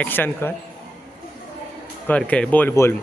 Action कर कर कर बोल बोल।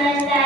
ました。